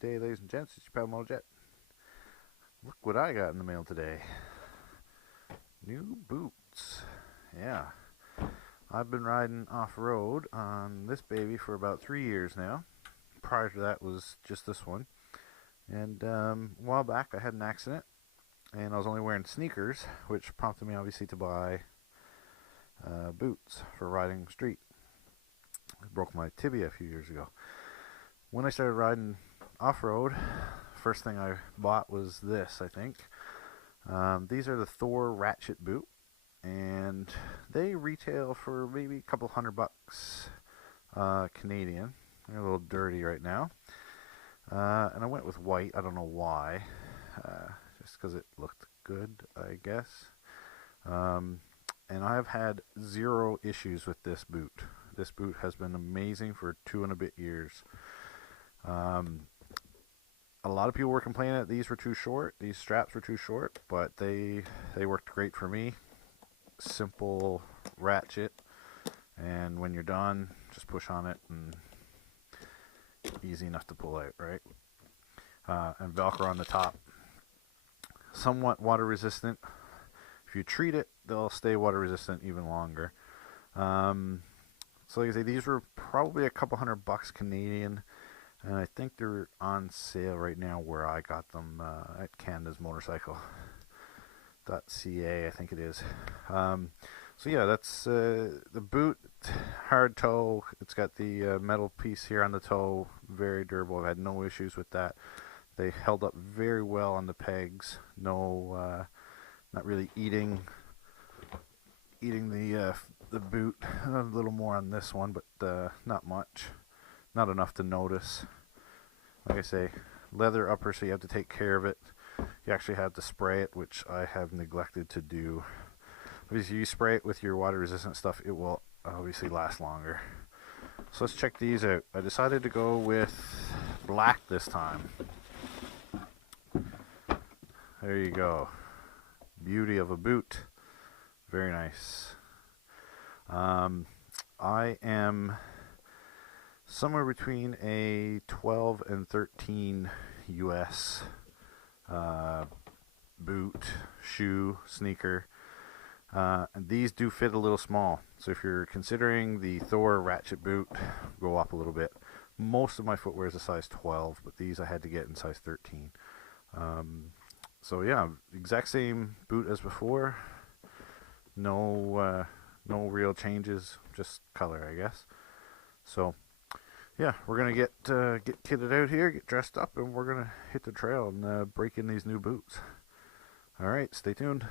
Good day, ladies and gents. It's your pal Mojet. Look what I got in the mail today. New boots. Yeah. I've been riding off-road on this baby for about 3 years now. Prior to that was just this one. And a while back I had an accident, and I was only wearing sneakers, which prompted me obviously to buy boots for riding street. I broke my tibia a few years ago. When I started riding off-road, first thing I bought was this, I think. These are the Thor Ratchet boot, and they retail for maybe a couple $100 Canadian. They're a little dirty right now. And I went with white. I don't know why. Just because it looked good, I guess. And I've had 0 issues with this boot. This boot has been amazing for 2 and a bit years. A lot of people were complaining that these were too short. These straps were too short, but they worked great for me. Simple ratchet, and when you're done, just push on it, and easy enough to pull out, right? And Velcro on the top. Somewhat water resistant. If you treat it, they'll stay water resistant even longer. So like I say, these were probably a couple $100 Canadian. And I think they're on sale right now where I got them at Canada's Motorcycle. .ca, I think it is. So yeah, that's the boot. Hard toe. It's got the metal piece here on the toe. Very durable. I've had no issues with that. They held up very well on the pegs. No, not really eating the boot. A little more on this one, but not much. Not enough to notice. Like I say, leather upper, so you have to take care of it. You actually have to spray it, which I have neglected to do. If you spray it with your water resistant stuff, it will obviously last longer. So let's check these out. I decided to go with black this time. There you go. Beauty of a boot. Very nice. I am somewhere between a 12 and 13 US boot, shoe, sneaker. And these do fit a little small. So if you're considering the Thor Ratchet boot, go up a little bit. Most of my footwear is a size 12, but these I had to get in size 13. So yeah, exact same boot as before. No real changes, just color, I guess. So yeah, we're gonna get kitted out here, get dressed up, and we're gonna hit the trail and break in these new boots. All right, stay tuned.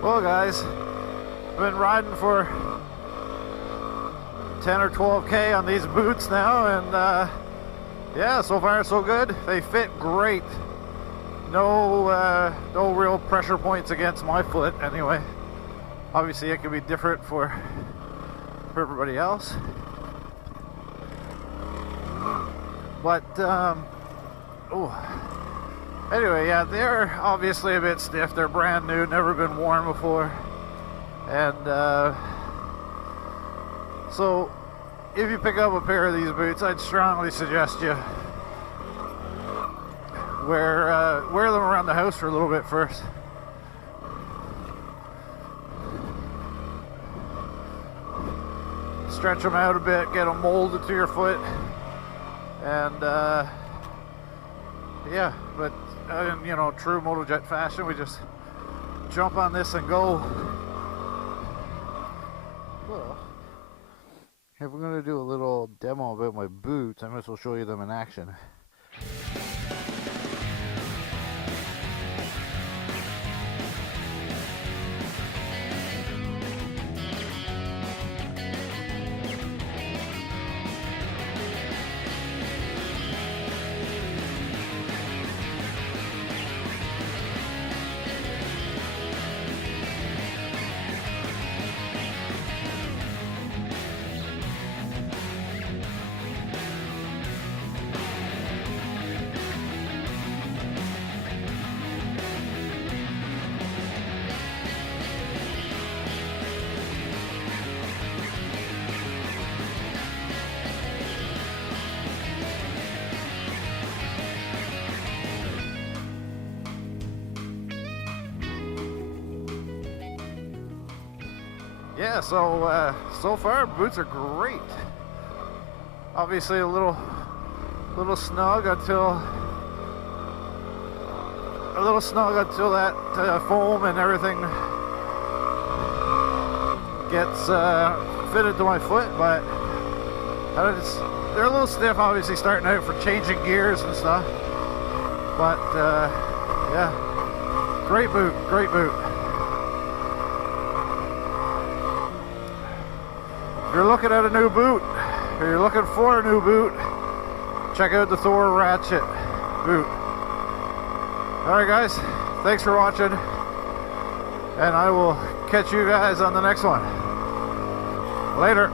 Well guys, I've been riding for 10 or 12K on these boots now, and yeah, so far so good. They fit great. No real pressure points against my foot anyway. Obviously it can be different for everybody else. But anyway, yeah, they're obviously a bit stiff. They're brand new, never been worn before. And so if you pick up a pair of these boots, I'd strongly suggest you wear them around the house for a little bit first. Stretch them out a bit, get them molded to your foot, and yeah, but in, you know, true Motojet fashion, we just jump on this and go. If we're going to do a little demo about my boots, I might as well show you them in action. Yeah, so far boots are great. Obviously a little snug until that foam and everything gets fitted to my foot, but they're a little stiff, obviously starting out for changing gears and stuff. But yeah, great boot. If you're looking at a new boot, or you're looking for a new boot, check out the Thor Ratchet boot. Alright guys, thanks for watching, and I will catch you guys on the next one. Later.